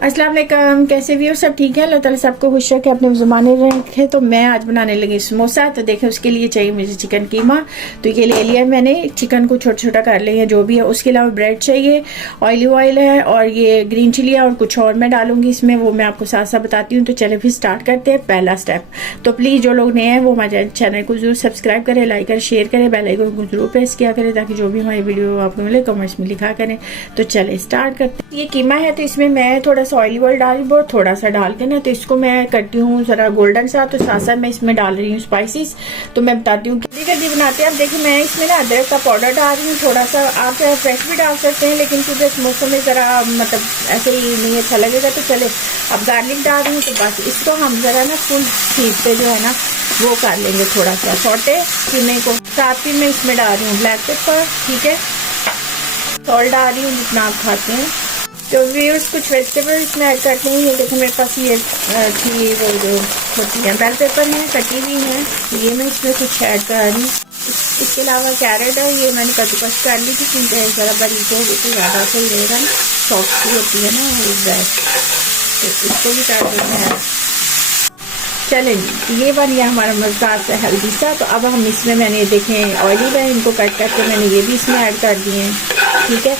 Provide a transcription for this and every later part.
अस्सलाम वालेकुम, कैसे भी हो? सब ठीक है? अल्लाह ताला सबको खुश रखे, अपने ज़माने रखे। तो मैं आज बनाने लगी समोसा। तो देखें, उसके लिए चाहिए मुझे चिकन कीमा। तो ये ले लिया मैंने, चिकन को छोटा छोटा कर लिया जो भी है। उसके अलावा ब्रेड चाहिए, ऑलिव ऑयल है और ये ग्रीन चिली है और कुछ और मैं डालूंगी इसमें, वो मैं आपको साथ साथ बताती हूँ। तो चले फिर स्टार्ट करते हैं। पहला स्टेप, तो प्लीज़ जो लोग नए हैं वो हमारे चैनल को जरूर सब्सक्राइब करें, लाइक करें, शेयर करें, बेल आइकन को जरूर प्रेस किया करें ताकि जो भी हमारी वीडियो आपको मिले कमेंट्स में लिखा करें। तो चले स्टार्ट करते हैं। ये कीमा है तो इसमें मैं थोड़ा सा ऑलिव ऑयल डाल, बहुत थोड़ा सा डाल के ना, तो इसको मैं करती हूँ जरा गोल्डन सा। तो साथ साथ मैं इसमें डाल रही हूँ स्पाइसेस। तो मैं बताती हूँ जल्दी जल्दी बनाते हैं। अब देखिए, मैं इसमें ना अदरक का पाउडर डाल रही हूँ थोड़ा सा। आप फ्रेश भी डाल सकते हैं, लेकिन क्योंकि इस मौसम में जरा मतलब ऐसे ही नहीं अच्छा लगेगा। तो चले, अब गार्लिक डाल रही हूँ। तो बस इसको हम जरा ना फुल हीट पे जो है ना वो कर लेंगे, थोड़ा सा सौटे कीमे को। साथ ही मैं इसमें डाल रही हूँ ब्लैक पेपर, ठीक है, सॉल्ट डाल रही हूँ जितना आप खाते हैं। तो व्यूअर्स, कुछ वेजिटेबल इसमें ऐड करते हैं। ये देखो मेरे पास ये थी वो जो होती है बेल पेपर है, कटी हुई है, ये मैं इसमें कुछ ऐड कर रही हूँ। इसके अलावा कैरेट है, ये मैंने कद्दूकस कर ली थी क्योंकि ज़रा बारीक होगी तो ज़्यादा सही रहेगा ना, सॉफ्ट भी होती है ना वो ब्रेड। तो इसको भी कर देते हैं। चलें जी, ये बन गया हमारा मज़ेदार सा हेल्दी सा। तो अब हम इसमें, मैंने देखें ऑयली है, इनको कट करके मैंने ये भी इसमें ऐड कर दिए हैं, ठीक है।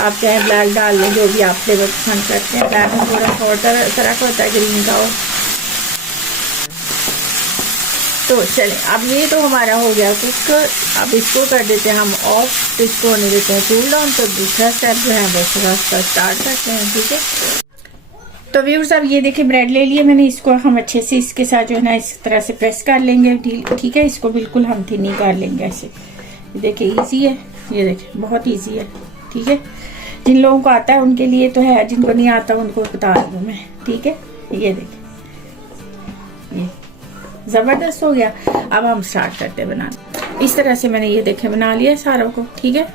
आप चाहे ब्लैक डाल लें, जो भी आप फ्लेवर पसंद करते हैं। ब्लैक में थोड़ा सा और तरह का होता है, ग्रीन का हो। तो चलें, अब ये तो हमारा हो गया कुक। अब इसको कर देते हैं हम ऑफ, तो इसको होने देते हैं कूल डाउन। तो दूसरा स्टेप जो है वो थोड़ा सा स्टार्ट करते हैं, ठीक है। तो व्यूअर्स, अब ये देखिए ब्रेड ले लिए मैंने, इसको हम अच्छे से इसके साथ जो है ना इस तरह से प्रेस कर लेंगे, ठीक है। इसको बिल्कुल हम थिनी कर लेंगे ऐसे। देखिए इजी है, ये देखिए बहुत इजी है, ठीक है। जिन लोगों को आता है उनके लिए तो है, जिनको नहीं आता उनको बता रही हूँ मैं, ठीक है। ये देखिए, ये जबरदस्त हो गया। अब हम स्टार्ट करते हैं बनाना। इस तरह से मैंने ये देखे बना लिया सारों को, ठीक है।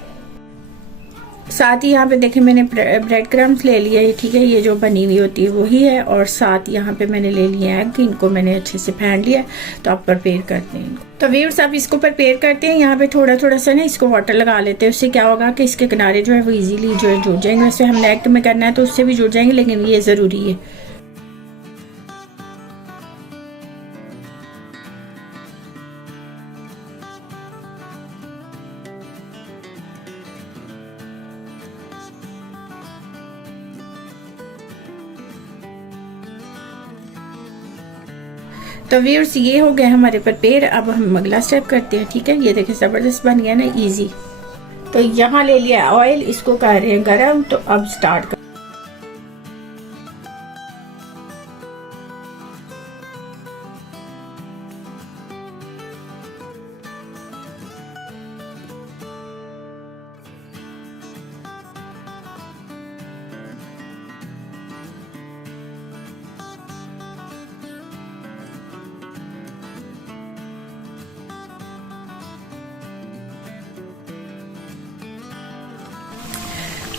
साथ ही यहाँ पे देखें मैंने ब्रेड क्रम्स ले लिया है, ठीक है, ये जो बनी हुई होती है वही है। और साथ यहाँ पे मैंने ले लिया एग, इनको मैंने अच्छे से फेंट लिया। तो आप प्रिपेयर करते हैं। तो व्यूअर्स, आप इसको प्रिपेयर करते हैं। यहाँ पे थोड़ा थोड़ा सा ना इसको वाटर लगा लेते हैं। उससे क्या होगा कि इसके किनारे जो है वो इजीली जो है जुड़ जाएंगे। वैसे हमने एग में करना है तो उससे भी जुड़ जाएंगे, लेकिन ये ज़रूरी है। तो व्यूअर्स, ये हो गया हमारे प्रिपेयर। अब हम अगला स्टेप करते हैं, ठीक है। ये देखिए जबरदस्त बन गया ना, इजी। तो यहाँ ले लिया ऑयल, इसको कर रहे हैं गरम। तो अब स्टार्ट कर।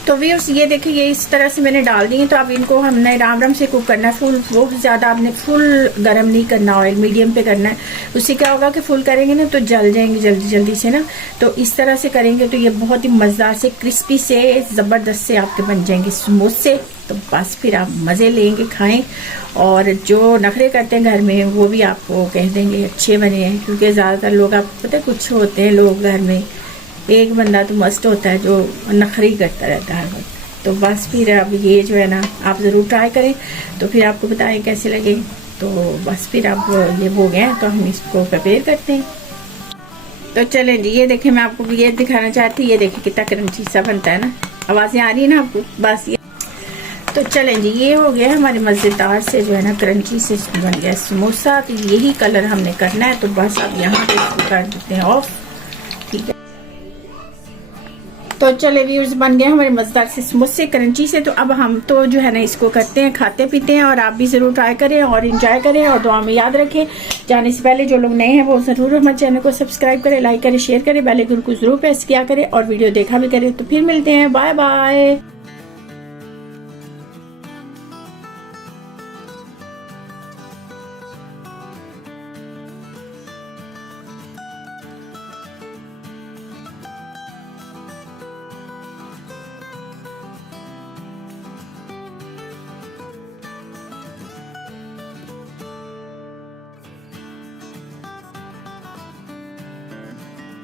तो व्यूअर्स, ये देखिए ये इस तरह से मैंने डाल दिए। तो अब इनको हमने राम राम से कुक करना है। फुल बहुत ज़्यादा आपने फुल गरम नहीं करना, ऑयल मीडियम पे करना है। उससे क्या होगा कि फुल करेंगे ना तो जल जाएंगे जल्दी जल्दी से ना। तो इस तरह से करेंगे तो ये बहुत ही मज़ेदार से क्रिस्पी से ज़बरदस्त से आपके बन जाएंगे समोसे। तो बस फिर आप मज़े लेंगे, खाएं। और जो नखरे करते हैं घर में वो भी आपको कह देंगे अच्छे बने हैं, क्योंकि ज़्यादातर लोग, आपको पता है, कुछ होते हैं लोग घर में, एक बंदा तो मस्त होता है जो नखरी करता रहता है। तो बस फिर अब ये जो है ना आप ज़रूर ट्राई करें, तो फिर आपको बताएं कैसे लगे। तो बस फिर अब ये हो गया, तो हम इसको प्रिपेयर करते हैं। तो चलें जी, ये देखें, मैं आपको ये दिखाना चाहती हूँ। ये देखिए कितना क्रंची सा बनता है ना। आवाज़ें आ रही है ना आपको? बस ये। तो चलें जी, ये हो गया हमारे मज़ेदार से जो है ना क्रंची से बन गया समोसा। तो यही कलर हमने करना है। तो बस अब यहाँ पे इसको कर देते हैं ऑफ, ठीक है। तो चले व्यूअर्स, बन गया हमारे मज़ेदार से समोसे क्रंची से। तो अब हम तो जो है ना इसको करते हैं, खाते पीते हैं। और आप भी ज़रूर ट्राई करें और इंजॉय करें, और दुआ में याद रखें। जाने से पहले जो लोग नए हैं वो ज़रूर हमारे चैनल को सब्सक्राइब करें, लाइक करें, शेयर करें, बेल आइकन को ज़रूर प्रेस किया करें और वीडियो देखा भी करें। तो फिर मिलते हैं, बाय बाय।